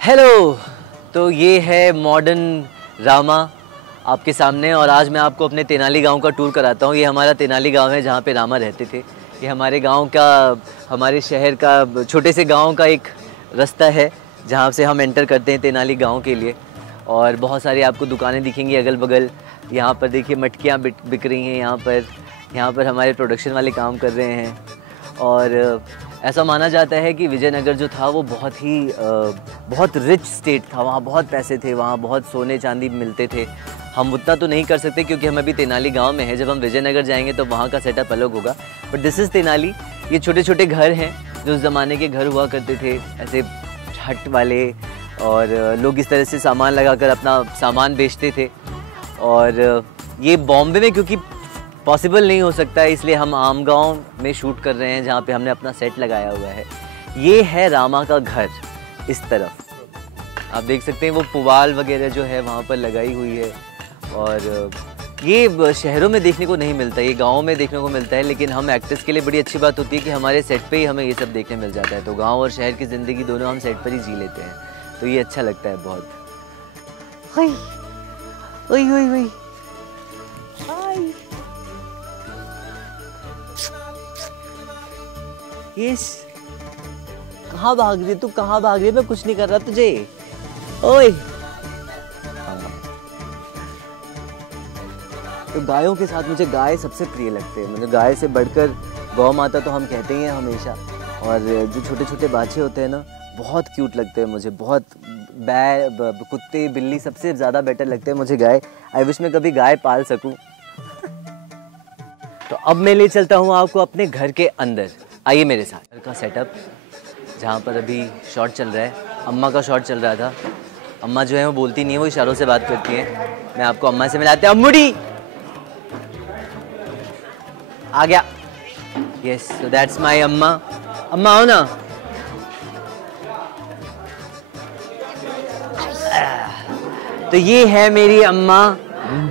Hello, तो ये है मॉडर्न रामा आपके सामने और आज मैं आपको अपने तेनाली गांव का टूर कराता हूँ। ये हमारा तेनाली गांव है जहाँ पे रामा रहते थे। ये हमारे गांव का, हमारे शहर का, छोटे से गांव का एक रास्ता है जहाँ से हम एंटर करते हैं तेनाली गांव के लिए। और बहुत सारी आपको दुकानें दिखेंगी अगल बगल। यहाँ पर देखिए मटकियाँ बिक रही हैं यहाँ पर हमारे प्रोडक्शन वाले काम कर रहे हैं। और ऐसा माना जाता है कि विजयनगर जो था वो बहुत रिच स्टेट था। वहाँ बहुत पैसे थे, वहाँ बहुत सोने चांदी मिलते थे। हम उतना तो नहीं कर सकते क्योंकि हम अभी तेनाली गांव में हैं। जब हम विजयनगर जाएंगे तो वहाँ का सेटअप अलग होगा। But this is Tenali. ये छोटे छोटे घर हैं जो उस ज़माने के घर हुआ करते थे, ऐसे हट वाले। और लोग इस तरह से सामान लगाकर अपना सामान बेचते थे। और ये बॉम्बे में क्योंकि पॉसिबल नहीं हो सकता है, इसलिए हम आम गांव में शूट कर रहे हैं जहाँ पे हमने अपना सेट लगाया हुआ है। ये है रामा का घर। इस तरफ आप देख सकते हैं वो पुवाल वगैरह जो है वहाँ पर लगाई हुई है। और ये शहरों में देखने को नहीं मिलता, ये गाँव में देखने को मिलता है। लेकिन हम एक्टर्स के लिए बड़ी अच्छी बात होती है कि हमारे सेट पे ही हमें ये सब देखने मिल जाता है। तो गाँव और शहर की ज़िंदगी दोनों हम सेट पर ही जी लेते हैं, तो ये अच्छा लगता है बहुत। यस, कहाँ भाग रही है तू? कहाँ भाग रही है? मैं कुछ नहीं कर रहा तुझे। ओए, तो गायों के साथ मुझे गाय सबसे प्रिय लगते हैं। मुझे गाय से बढ़कर गौ माता तो हम कहते ही हैं हमेशा। और जो छोटे छोटे बाछे होते हैं ना, बहुत क्यूट लगते हैं मुझे। बहुत कुत्ते बिल्ली सबसे ज़्यादा बेटर लगते हैं मुझे गाय। आई विश मैं कभी गाय पाल सकूं। तो अब मैं ले चलता हूँ आपको अपने घर के अंदर। आइए मेरे साथ। घर का सेटअप जहाँ पर अभी शॉट चल रहा है, अम्मा का शॉट चल रहा था। अम्मा जो है वो बोलती नहीं है, वो इशारों से बात करती हैं। मैं आपको अम्मा से मिलाते हैं। अम्मुड़ी आ गया। यस, सो दैट्स माय अम्मा। अम्मा आओ ना। तो ये है मेरी अम्मा।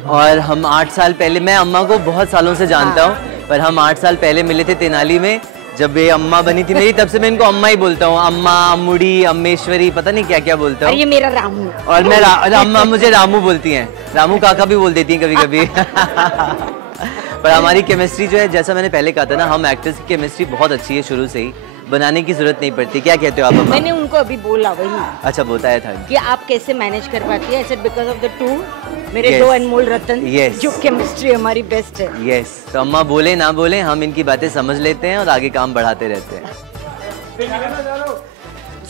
और हम 8 साल पहले, मैं अम्मा को बहुत सालों से जानता हूँ, पर हम 8 साल पहले मिले थे तेनाली में जब ये अम्मा बनी थी मेरी। तब से मैं इनको अम्मा ही बोलता हूँ। अम्मा, अम्मुड़ी, अम्मेश्वरी, पता नहीं क्या क्या बोलता हूँ। ये मेरा रामू। और मैं अम्मा मुझे रामू बोलती हैं। रामू काका भी बोल देती हैं कभी कभी। पर हमारी केमिस्ट्री जो है, जैसा मैंने पहले कहा था ना, हम एक्टर्स की केमिस्ट्री बहुत अच्छी है शुरू से ही। बनाने की जरूरत नहीं पड़ती। क्या कहते हो आप अम्मा? मैंने उनको अभी बोला वही। अच्छा, बताया था कि आप कैसे मैनेज कर पाती है। बिकॉज ऑफ द टू मेरे दो अनमोल रतन, जो केमिस्ट्री हमारी बेस्ट है। यस, तो अम्मा बोले ना बोले हम इनकी बातें समझ लेते हैं और आगे काम बढ़ाते रहते हैं।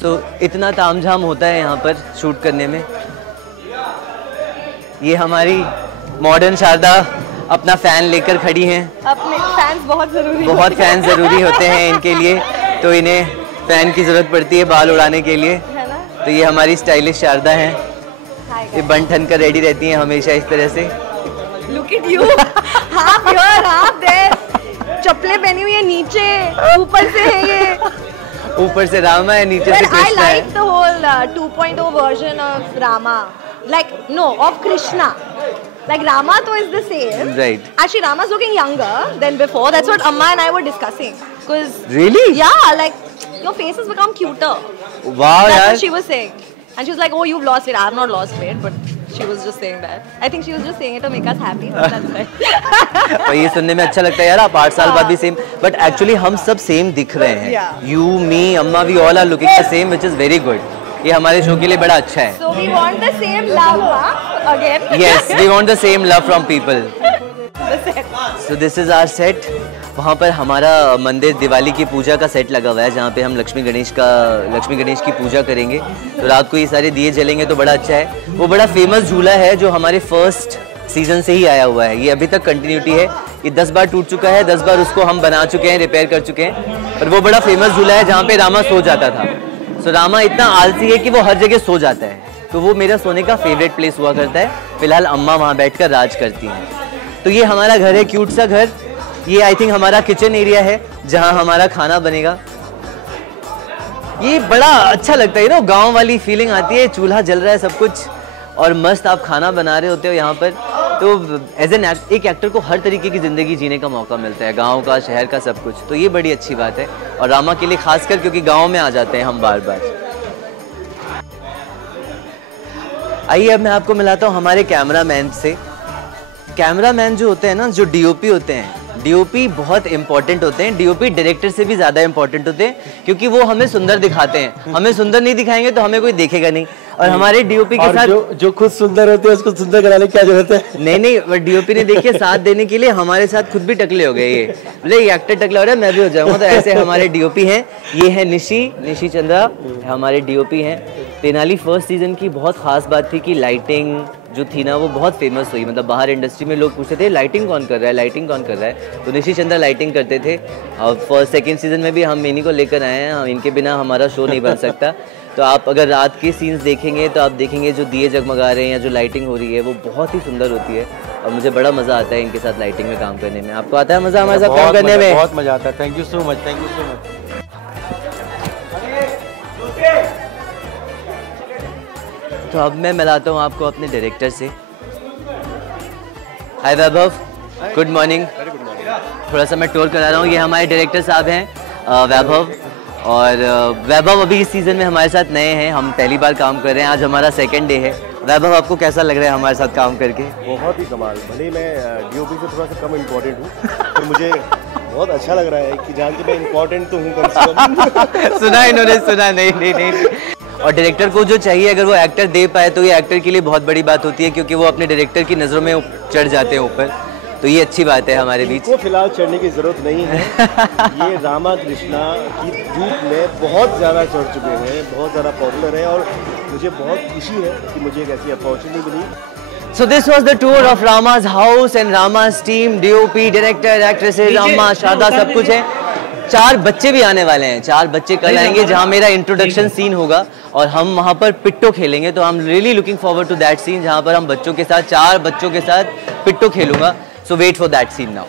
सो इतना तामझाम होता है यहाँ पर शूट करने में। ये हमारी मॉडर्न शारदा अपना फैन लेकर खड़ी हैं। अपने फैंस बहुत फैन जरूरी होते हैं इनके लिए, तो इन्हें फैन की जरूरत पड़ती है बाल उड़ाने के लिए। है ना? तो ये हमारी स्टाइलिश शारदा हैं। ये बन ठन कर रेडी रहती हैं हमेशा इस तरह से। Look at you, half here half there. चप्पलें पहनी हुई है नीचे, ऊपर से है ये। ऊपर से रामा है, नीचे से कृष्णा है। I like the whole 2.0 version of Rama. Like no, of Krishna. Like Rama though is the same. Right. Actually, Rama's looking younger than before. That's what Amma and I were discussing. Cause really? Yeah, like your face has become cuter. Wow, That's what she was saying. And she was like, "Oh, you've lost weight." I have not lost weight, but she was just saying that. I think she was just saying it to make us happy. That's right. पर ये सुनने में अच्छा लगता है यार, आप 8 साल बाद भी सेम। बट एक्चुअली हम सब सेम दिख रहे हैं। Yeah. You, me, अम्मा, we all are looking the same, which is very good. ये हमारे शो के लिए बड़ा अच्छा है। So we want the same love, huh? Again. Yes, we want the same love from people. So this is our set. वहाँ पर हमारा मंदिर दिवाली की पूजा का सेट लगा हुआ है जहाँ पे हम लक्ष्मी गणेश की पूजा करेंगे। तो रात को ये सारे दिए जलेंगे तो बड़ा अच्छा है। वो बड़ा फेमस झूला है जो हमारे फर्स्ट सीजन से ही आया हुआ है। ये अभी तक कंटिन्यूटी है। ये 10 बार टूट चुका है, 10 बार उसको हम बना चुके हैं, रिपेयर कर चुके हैं। और वो बड़ा फेमस झूला है जहाँ पे रामा सो जाता था। सो रामा इतना आलसी है कि वो हर जगह सो जाता है, तो वो मेरा सोने का फेवरेट प्लेस हुआ करता है। फिलहाल अम्मा वहाँ बैठकर राज करती हैं। तो ये हमारा घर है, क्यूट सा घर। ये आई थिंक हमारा किचन एरिया है जहाँ हमारा खाना बनेगा। ये बड़ा अच्छा लगता है ना, गांव वाली फीलिंग आती है। चूल्हा जल रहा है, सब कुछ, और मस्त आप खाना बना रहे होते हो यहाँ पर। तो एज एन एक एक्टर को हर तरीके की ज़िंदगी जीने का मौका मिलता है, गांव का, शहर का, सब कुछ। तो ये बड़ी अच्छी बात है, और रामा के लिए खासकर, क्योंकि गांव में आ जाते हैं हम बार बार। आइए अब मैं आपको मिलाता हूँ हमारे कैमरामैन से। कैमरामैन जो होते हैं ना, जो डीओपी होते हैं, डीओपी बहुत इंपॉर्टेंट होते हैं। डीओपी डायरेक्टर से भी ज़्यादा इंपॉर्टेंट होते हैं, क्योंकि वो हमें सुंदर दिखाते हैं। हमें सुंदर नहीं दिखाएंगे तो हमें कोई देखेगा नहीं। और हमारे डीओपी के साथ जो खुद सुंदर होते हैं उसको सुंदर कराने की क्या जरूरत है? नहीं, डीओपी ने देखिए साथ देने के लिए हमारे साथ खुद भी टकले हो गए। ये बोले ये एक्टर टकला हो रहा है, मैं भी हो जाऊंगा। तो ऐसे हमारे डीओपी हैं। ये है निशी चंद्रा, हमारे डीओपी हैं। तेनाली फर्स्ट सीजन की बहुत खास बात थी कि लाइटिंग जो थी ना वो बहुत फेमस हुई। मतलब बाहर इंडस्ट्री में लोग पूछते थे लाइटिंग कौन कर रहा है, लाइटिंग कौन कर रहा है। तो निशी चंद्रा लाइटिंग करते थे। और फर्स्ट सेकेंड सीजन में भी हम इन्हीं को लेकर आए हैं। इनके बिना हमारा शो नहीं बन सकता। तो आप अगर रात के सीन्स देखेंगे तो आप देखेंगे जो दिए जगमगा रहे हैं या जो लाइटिंग हो रही है वो बहुत ही सुंदर होती है। और मुझे बड़ा मज़ा आता है इनके साथ लाइटिंग में काम करने में। आपको आता है मज़ा हमारे साथ काम करने में? बहुत मज़ा आता है। Thank you so much, thank you so much. तो अब मैं मिलाता हूँ आपको अपने डायरेक्टर से। हाय वैभव, गुड मॉर्निंग। थोड़ा सा मैं टूर करा रहा हूँ। ये हमारे डायरेक्टर साहब हैं वैभव। और वैभव अभी इस सीज़न में हमारे साथ नए हैं, हम पहली बार काम कर रहे हैं। आज हमारा सेकंड डे है। वैभव आपको कैसा लग रहा है हमारे साथ काम करके? बहुत ही कमाल। भले मैं डीओपी से थोड़ा सा कम इम्पोर्टेंट हूँ, तो मुझे बहुत अच्छा लग रहा है कि जान के मैं इम्पोर्टेंट तो हूँ कम से कम। सुना इन्होंने, सुना नहीं। और डायरेक्टर को जो चाहिए अगर वो एक्टर दे पाए तो ये एक्टर के लिए बहुत बड़ी बात होती है, क्योंकि वो अपने डायरेक्टर की नज़रों में चढ़ जाते हैं ऊपर। तो ये अच्छी बात है हमारे बीच। को फिलहाल चढ़ने की ज़रूरत नहीं है। ये रामा कृष्णा की रूप में बहुत ज़्यादा चढ़ चुके हैं, बहुत ज़्यादा पॉपुलर है। और मुझे बहुत खुशी है कि मुझे एक ऐसी अपॉर्चुनिटी मिली। So this was the tour of Rama's house and Rama's team, DOP, director, actresses, अम्मा, शारदा, सब कुछ है। 4 बच्चे भी आने वाले हैं। 4 बच्चे कल आएंगे जहां मेरा इंट्रोडक्शन सीन होगा और हम वहां पर पिट्टो खेलेंगे। तो I am really looking forward to that scene, जहां पर हम बच्चों के साथ 4 बच्चों के साथ पिट्टो खेलूंगा। So wait for that scene now.